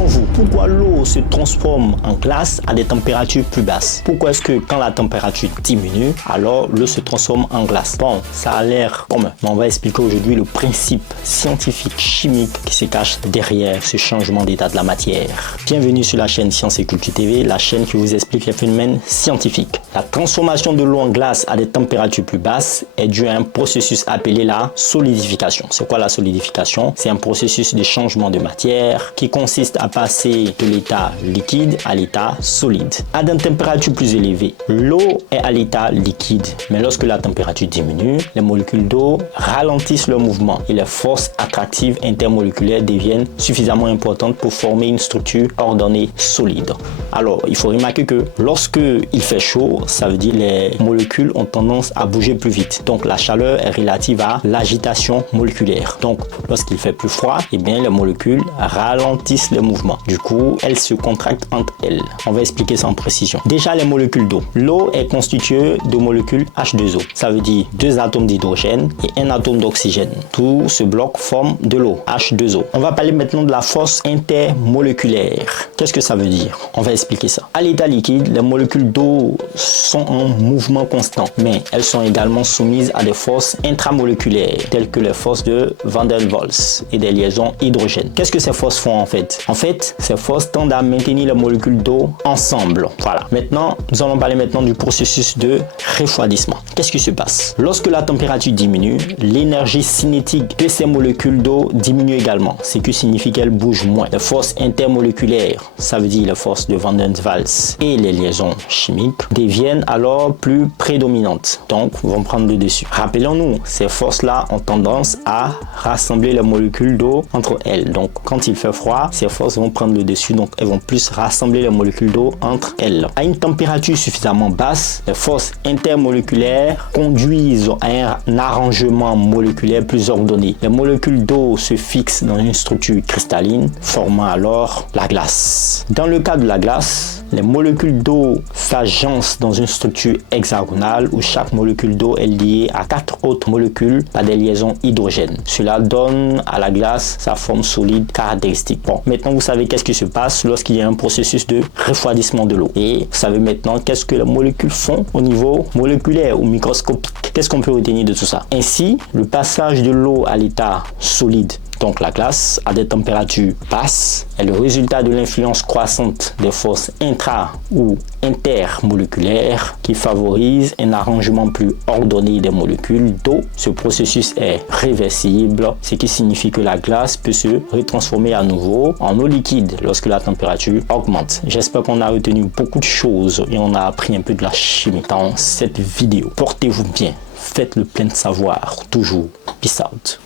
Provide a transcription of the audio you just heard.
Selon vous, pourquoi l'eau se transforme en glace à des températures plus basses? Pourquoi est-ce que quand la température diminue, alors l'eau se transforme en glace? Bon, ça a l'air commun, mais on va expliquer aujourd'hui le principe scientifique, chimique qui se cache derrière ce changement d'état de la matière. Bienvenue sur la chaîne Sciences et Culture TV, la chaîne qui vous explique les phénomènes scientifiques. La transformation de l'eau en glace à des températures plus basses est due à un processus appelé la solidification. C'est quoi la solidification? C'est un processus de changement de matière qui consiste à passer de l'état liquide à l'état solide. À des températures plus élevées, l'eau est à l'état liquide, mais lorsque la température diminue, les molécules d'eau ralentissent leur mouvement et les forces attractives intermoléculaires deviennent suffisamment importantes pour former une structure ordonnée solide. Alors, il faut remarquer que lorsque il fait chaud, ça veut dire les molécules ont tendance à bouger plus vite. Donc, la chaleur est relative à l'agitation moléculaire. Donc, lorsqu'il fait plus froid, eh bien, les molécules ralentissent le mouvement. Du coup, elles se contractent entre elles. On va expliquer ça en précision. Déjà, les molécules d'eau. L'eau est constituée de molécules H2O. Ça veut dire 2 atomes d'hydrogène et 1 atome d'oxygène. Tout ce bloc forme de l'eau, H2O. On va parler maintenant de la force intermoléculaire. Qu'est-ce que ça veut dire? On va expliquer ça. À l'état liquide, les molécules d'eau sont en mouvement constant, mais elles sont également soumises à des forces intramoléculaires, telles que les forces de Van der Waals et des liaisons hydrogènes. Qu'est-ce que ces forces font en fait? En fait, ces forces tendent à maintenir les molécules d'eau ensemble. Voilà. Maintenant, nous allons parler maintenant du processus de refroidissement. Qu'est-ce qui se passe? Lorsque la température diminue, l'énergie cinétique de ces molécules d'eau diminue également, ce qui signifie qu'elles bougent moins. Les forces intermoléculaires, ça veut dire les forces de Van der Waals et les liaisons chimiques, deviennent alors plus prédominantes, donc vont prendre le dessus. Rappelons-nous, ces forces-là ont tendance à rassembler les molécules d'eau entre elles. Donc, quand il fait froid, ces forces vont prendre le dessus, donc elles vont plus rassembler les molécules d'eau entre elles. À une température suffisamment basse, les forces intermoléculaires conduisent à un arrangement moléculaire plus ordonné. Les molécules d'eau se fixent dans une structure cristalline, formant alors la glace. Dans le cas de la glace, les molécules d'eau s'agencent dans une structure hexagonale où chaque molécule d'eau est liée à 4 autres molécules par des liaisons hydrogènes. Cela donne à la glace sa forme solide caractéristique. Bon, maintenant vous savez qu'est-ce qui se passe lorsqu'il y a un processus de refroidissement de l'eau. Et vous savez maintenant qu'est-ce que les molécules font au niveau moléculaire ou microscopique. Qu'est-ce qu'on peut retenir de tout ça? Ainsi, le passage de l'eau à l'état solide, donc la glace, à des températures basses, est le résultat de l'influence croissante des forces intra- ou intermoléculaires qui favorisent un arrangement plus ordonné des molécules d'eau. Ce processus est réversible, ce qui signifie que la glace peut se retransformer à nouveau en eau liquide lorsque la température augmente. J'espère qu'on a retenu beaucoup de choses et on a appris un peu de la chimie dans cette vidéo. Portez-vous bien, faites le plein de savoir, toujours. Peace out.